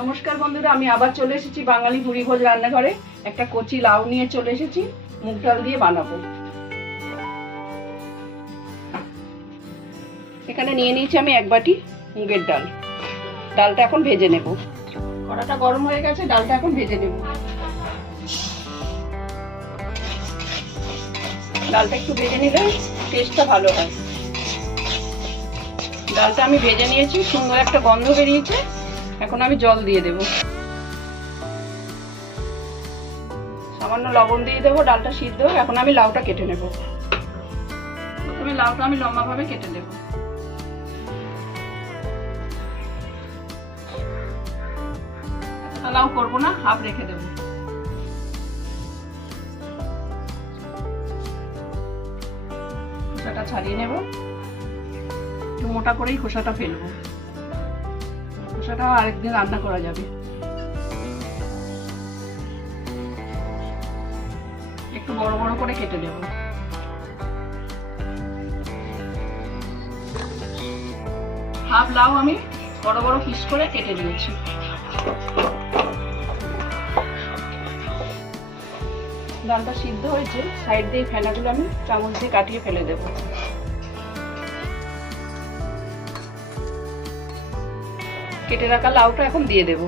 নমস্কার বন্ধুরা, আমি আবার চলে এসেছি বাঙালি ভুড়ি ভোজ রান্নাঘরে। একটা কচি লাউ নিয়ে চলে এসেছি, মুগ ডাল দিয়ে বানাবো। এখানে নিয়ে নিয়েছি আমি এক বাটি মুগের ডাল। ডালটা এখন ভেজে নেব। কড়াটা গরম হয়ে গেছে, ডালটা এখন ভেজে নেব। ডালটা একটু ভেজে নিলে টেস্টটা ভালো হয়। ডালটা আমি ভেজে নিয়েছি, সুন্দর একটা গন্ধ বেরিয়েছে। এখন আমি জল দিয়ে দেব। সামান্য লবণ দিয়ে দেবো, ডালটা সিদ্ধ। এখন আমি লাউটা কেটে নেব। প্রথমে লাউটা আমি লম্বাভাবে কেটে নেব। লাউ করব না, হাফ রেখে দেবো। খোসাটা ছাড়িয়ে নেব। একটু মোটা করেই খোসাটা ফেলব। খোসাটা আরেকদিন রান্না করা যাবে। একটু বড় বড় করে কেটে দেব হাফ লাউ আমি বড় বড় পিস করে কেটে দিয়েছি ডালটা সিদ্ধ হয়েছে, সাইড দিয়ে ফেনাগুলো আমি চামচ দিয়ে কাটিয়ে ফেলে দেবো। কেটে রাখা লাউটা এখন দিয়ে দেব।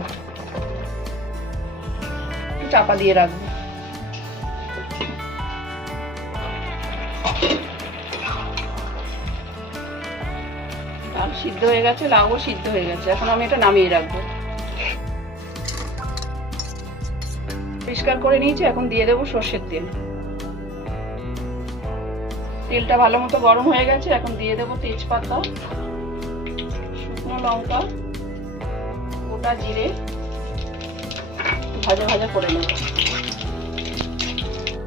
চাপা দিয়ে রাখব। সিদ্ধ হয়ে গেছে, লাউও সিদ্ধ হয়ে গেছে। এখন আমি এটা নামিয়ে রাখব। পরিষ্কার করে নিয়েছি, এখন দিয়ে দেবো সর্ষের তেল। তেলটা ভালো মতো গরম হয়ে গেছে, এখন দিয়ে দেবো তেজপাতা, শুকনো লঙ্কা। গোটা জিরে ভাজা ভাজা করে নেব।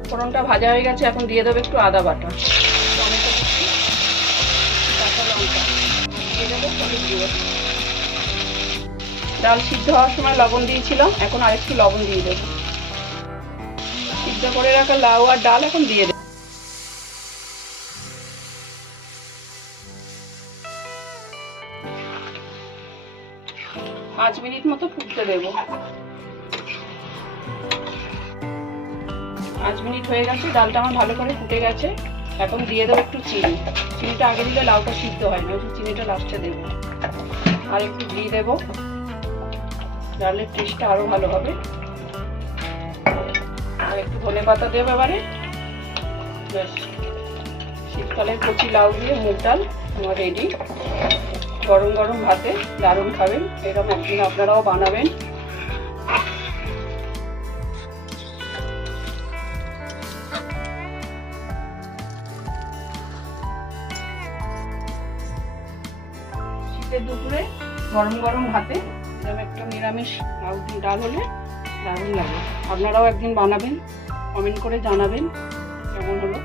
ফোড়নটা ভাজা হয়ে গেছে, এখন দিয়ে দেবো একটু আদা বাটা। দিয়ে ডাল সিদ্ধ হওয়ার সময় লবণ দিয়েছিলাম, এখন আরেকটু লবণ দিয়ে দেবো। সিদ্ধ করে রাখা লাউ আর ডাল এখন দিয়ে পাঁচ মিনিট মতো ফুটতে দেব। পাঁচ মিনিট হয়ে গেছে, ডালটা আমার ভালো করে ফুটে গেছে। এখন দিয়ে দেবো একটু চিনি। চিনিটা আগে দিলে লাউটা সিদ্ধ হয় না চিনিটা লাস্টে দেবো। আর একটু ঘি দেবো। ডালের টেস্টটা আরও ভালো হবে। আর একটু ধনে পাতা দেবো এবারে। ব্যাস। শীতকালের কচি লাউ দিয়ে মুগ ডাল আমার রেডি গরম গরম ভাতে দারুণ খাবেন। এরকম একদিন আপনারাও বানাবেন। শীতের দুপুরে গরম গরম ভাতে এরকম একটা নিরামিষ ডাল হলে দারুণ লাগে। আপনারাও একদিন বানাবেন, কমেন্ট করে জানাবেন কেমন হলো।